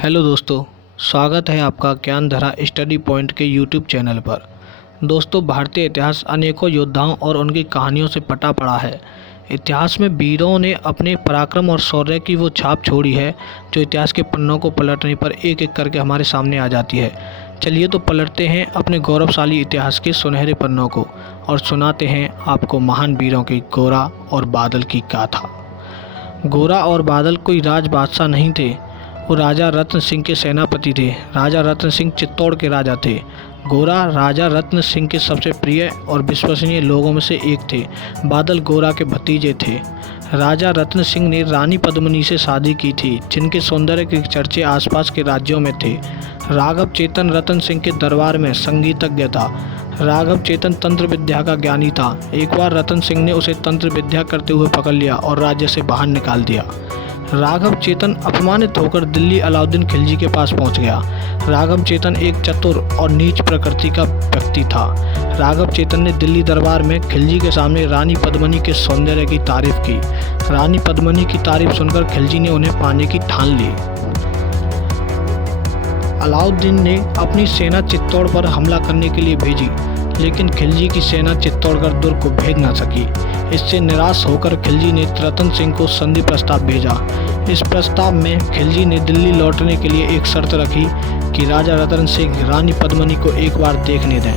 Hello दोस्तों, स्वागत है आपका ज्ञानधारा स्टडी पॉइंट के यूट्यूब चैनल पर। दोस्तों, भारतीय इतिहास अनेकों योद्धाओं और उनकी कहानियों से पटा पड़ा है। इतिहास में वीरों ने अपने पराक्रम और शौर्य की वो छाप छोड़ी है जो इतिहास के पन्नों को पलटने पर एक एक करके हमारे सामने आ जाती है। चलिए तो पलटते हैं अपने गौरवशाली इतिहास के सुनहरे पन्नों को और सुनाते हैं आपको महान वीरों की गोरा और बादल की गाथा। गोरा और बादल कोई राज बादशाह नहीं थे, वो राजा रत्न सिंह के सेनापति थे। राजा रत्न सिंह चित्तौड़ के राजा थे। गोरा राजा रत्न सिंह के सबसे प्रिय और विश्वसनीय लोगों में से एक थे। बादल गोरा के भतीजे थे। राजा रत्न सिंह ने रानी पद्मिनी से शादी की थी, जिनके सौंदर्य के चर्चे आसपास के राज्यों में थे। राघव चेतन रतन सिंह के दरबार में संगीतज्ञ था। राघव चेतन तंत्र विद्या का ज्ञानी था। एक बार रतन सिंह ने उसे तंत्र विद्या करते हुए पकड़ लिया और राज्य से बाहर निकाल दिया। राघव चेतन अपमानित होकर दिल्ली अलाउद्दीन खिलजी के पास पहुंच गया। राघव चेतन एक चतुर और नीच प्रकृति का व्यक्ति था। राघव चेतन ने दिल्ली दरबार में खिलजी के सामने रानी पद्मिनी के सौंदर्य की तारीफ की। रानी पद्मिनी की तारीफ सुनकर खिलजी ने उन्हें पाने की ठान ली। अलाउद्दीन ने अपनी सेना चित्तौड़ पर हमला करने के लिए भेजी, लेकिन खिलजी की सेना चित्तौड़गढ़ दुर्ग को भेज न सकी। इससे निराश होकर खिलजी ने रतन सिंह को संधि प्रस्ताव भेजा। इस प्रस्ताव में खिलजी ने दिल्ली लौटने के लिए एक शर्त रखी कि राजा रतन सिंह रानी पद्मिनी को एक बार देखने दें।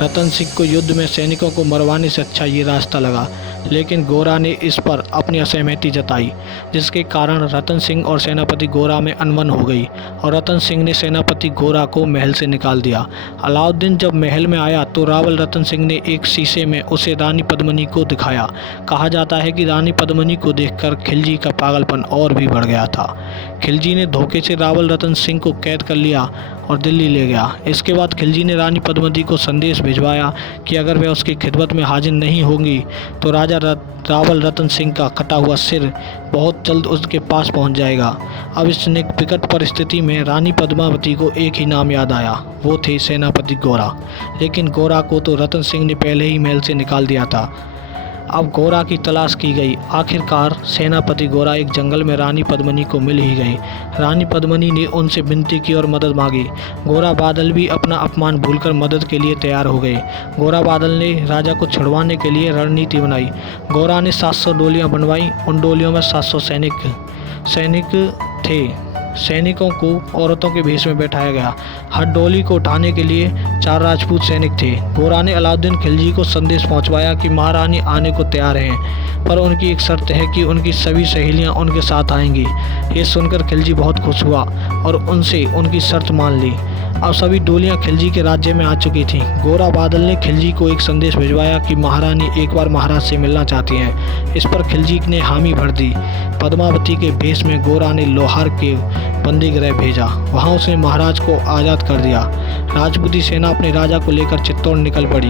रतन सिंह को युद्ध में सैनिकों को मरवाने से अच्छा ये रास्ता लगा, लेकिन गोरा ने इस पर अपनी असहमति जताई, जिसके कारण रतन सिंह और सेनापति गोरा में अनबन हो गई और रतन सिंह ने सेनापति गोरा को महल से निकाल दिया। अलाउद्दीन जब महल में आया तो रावल रतन सिंह ने एक शीशे में उसे रानी पद्मिनी को दिखाया। कहा जाता है कि रानी पद्मिनी को देखकर खिलजी का पागलपन और भी बढ़ गया था। खिलजी ने धोखे से रावल रतन सिंह को कैद कर लिया और दिल्ली ले गया। इसके बाद खिलजी ने रानी पद्मिनी को संदेश भिजवाया कि अगर वह उसकी खिदमत में हाजिर नहीं होंगी तो राजा रावल रतन सिंह का कटा हुआ सिर बहुत जल्द उसके पास पहुंच जाएगा। अब इस विकट परिस्थिति में रानी पद्मावती को एक ही नाम याद आया, वो थे सेनापति गोरा। लेकिन गोरा को तो रतन सिंह ने पहले ही महल से निकाल दिया था। अब गोरा की तलाश की गई। आखिरकार सेनापति गोरा एक जंगल में रानी पद्मिनी को मिल ही गई। रानी पद्मिनी ने उनसे विनती की और मदद मांगी। गोरा बादल भी अपना अपमान भूलकर मदद के लिए तैयार हो गए। गोरा बादल ने राजा को छुड़वाने के लिए रणनीति बनाई। गोरा ने 700 डोलियां बनवाई। उन डोलियों में 700 सैनिक थे। सैनिकों को औरतों के भेष में बैठाया गया। हर डोली को उठाने के लिए 4 राजपूत सैनिक थे। गोरा ने अलाउद्दीन खिलजी को संदेश पहुंचवाया कि महारानी आने को तैयार हैं, पर उनकी एक शर्त है कि उनकी सभी सहेलियां उनके साथ आएंगी। ये सुनकर खिलजी बहुत खुश हुआ और उनसे उनकी शर्त मान ली। अब सभी डोलियां खिलजी के राज्य में आ चुकी थीं। गोरा बादल ने खिलजी को एक संदेश भिजवाया कि महारानी एक बार महाराज से मिलना चाहती हैं। इस पर खिलजी ने हामी भर दी। पद्मावती के भेष में गोरा ने लोहार के बंदीगृह भेजा। वहां उसने महाराज को आज़ाद कर दिया। राजपूती सेना अपने राजा को लेकर चित्तौड़ निकल पड़ी।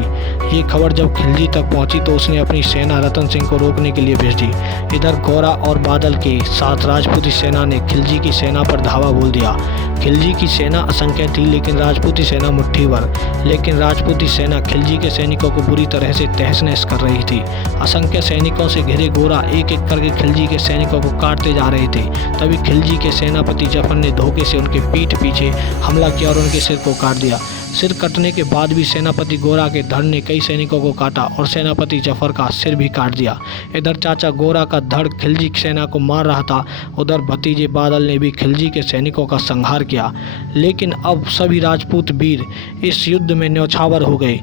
ये खबर जब खिलजी तक पहुंची तो उसने अपनी सेना रतन सिंह को रोकने के लिए भेज दी। इधर गोरा और बादल के साथ राजपूती सेना ने खिलजी की सेना पर धावा बोल दिया। खिलजी की सेना असंख्य थी, लेकिन राजपूती सेना मुट्ठी भर। लेकिन राजपूती सेना खिलजी के सैनिकों को बुरी तरह से तहस नहस कर रही थी। असंख्य सैनिकों से घिरे गोरा एक एक करके खिलजी के सैनिकों को काटते जा रहे थे। तभी खिलजी के सेनापति जफर ने धोखे से उनके पीठ पीछे हमला किया और उनके सिर को काट दिया। सिर कटने के बाद भी सेनापति गोरा के धड़ ने कई सैनिकों को काटा और सेनापति जफर का सिर भी काट दिया। इधर चाचा गोरा का धड़ खिलजी की सेना को मार रहा था। उधर भतीजे बादल ने भी खिलजी के सैनिकों का संहार किया। लेकिन अब सभी राजपूत वीर इस युद्ध में न्यौछावर हो गए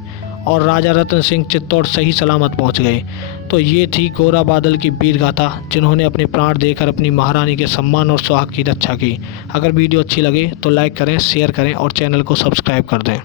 और राजा रतन सिंह चित्तौड़ सही सलामत पहुंच गए। तो ये थी गोरा बादल की वीर गाथा, जिन्होंने अपने प्राण देकर अपनी महारानी के सम्मान और सुहाग की रक्षा की। अगर वीडियो अच्छी लगे तो लाइक करें, शेयर करें और चैनल को सब्सक्राइब कर दें।